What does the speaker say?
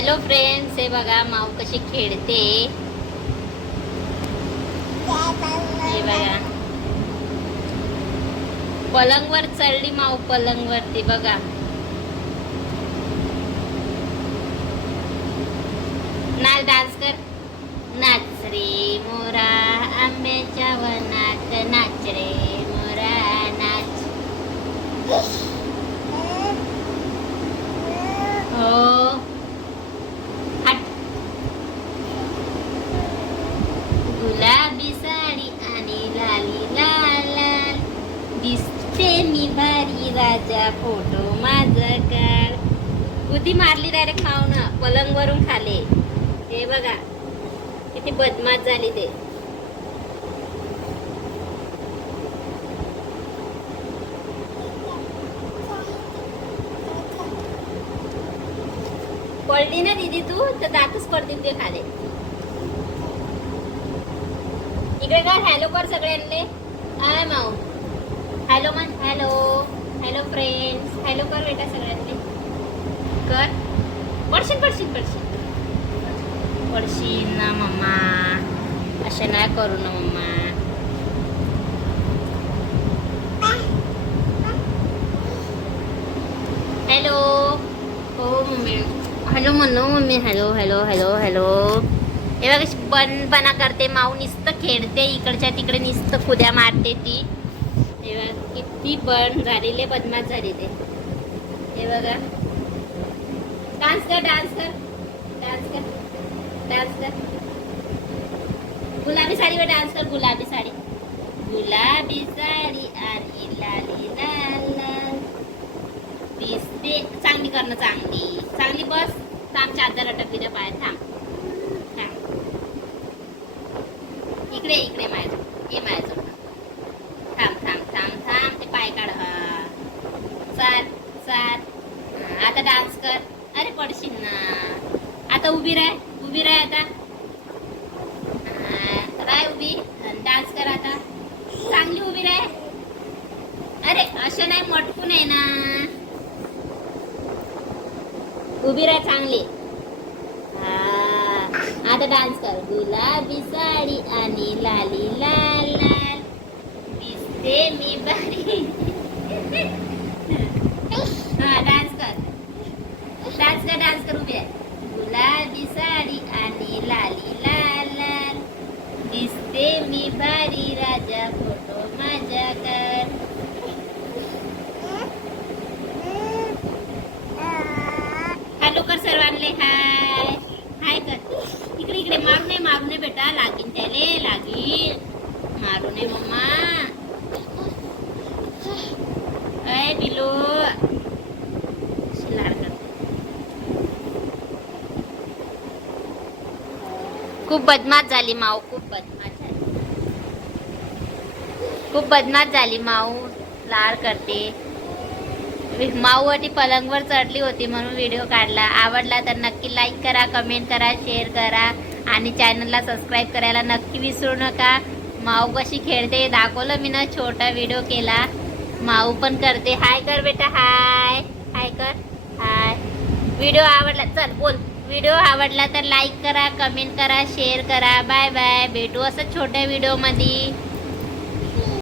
Hello friends हे बघा माऊ कशी खेळते. हे बघा. पलंगवर चढली माऊ पलंगवरती बघा. नाच डान्स कर. नाच रे मोरा आंब्याच्या वना नाच रे मोरा नाच हो हट गुलाबी साडी आणि लाली लाल लाल दिसते मी भारी राजा फोटो माझा काढ. उदी मारली डायरेक्ट पलंग पलंगवरून खाले. हे बघा किती बदमाश झाली ते. पडली ना दिदी तू? तर दातच पडतील ते खाले. इकडे काय हॅलो कर सगळ्यांनी. आय माऊ. हॅलो मन हॅलो. हॅलो फ्रेंड्स हॅलो कर बेटा सगळ्यांनी कर पडशील पडशील पडशील पडशील ना मम्मा असं नाही करू ना मम्मा हॅलो हो मम्मी हॅलो म्हणू mummy hello hello hello hello हे बघ बन बना करते माऊ नुसतं खेळते इकडच्या तिकडे नुसतं खुद्या मारते ती किती पण झालेले बदमाश झाले ते. हे बघा. डान्स कर डान्स कर. डान्स कर. डान्स कर. गुलाबी साडीवर डान्स कर गुलाबी साडी. गुलाबी साडी आणि लाली लाल. दिसते चांगली करणं चांगली. चांगली बस. थांब चादर अटकली त्या पाय थांब. थांब. इकडे इकडे माझ्या. हे माझ्या थांब थांब थांब थांब ते पाय काढ हा चाल चाल. आता डान्स कर. अरे पडशील ना. आता उभी राह उभी राह आता. राय उभी. डान्स कर आता. चांगली उभी राह. अरे असं नाही मटकून आहे ना. उभी राह चांगली. आता डान्स कर. गुलाबी साडी आणि लाली लाल लाल. दिसते मी बारी हा डान्स कर डान्स कर डान्स कर उभी राह गुलाबी साडी आणि लाली लाल लाल दिसते मी भारी राजा फोटो माझ्या कर हॅलो कर सर्वांले हाय. हाय कर. इकडे इकडे मारू नये मारू नये बेटा. लागीन त्याले लागीन. मारू नये मम्मा. अय बिलो खूप बदमाश झाली माव खूप बदमाश. खूप बदमाश झाली. माऊ लाड करते. माऊवरती पलंगवर चढली होती म्हणून व्हिडिओ काढला. आवडला तर नक्की लाईक करा कमेंट करा शेअर करा आणि चॅनलला सबस्क्राईब करायला नक्की विसरू नका. माऊ कशी खेळते दाखवलं मी ना. छोटा व्हिडिओ केला. माऊ पण करते. हाय कर बेटा. हाय हाय कर. हाय व्हिडिओ आवडला चल बोल. व्हिडिओ आवडला तर लाईक करा कमेंट करा शेअर करा. बाय बाय भेटू असं छोट्या व्हिडिओमध्ये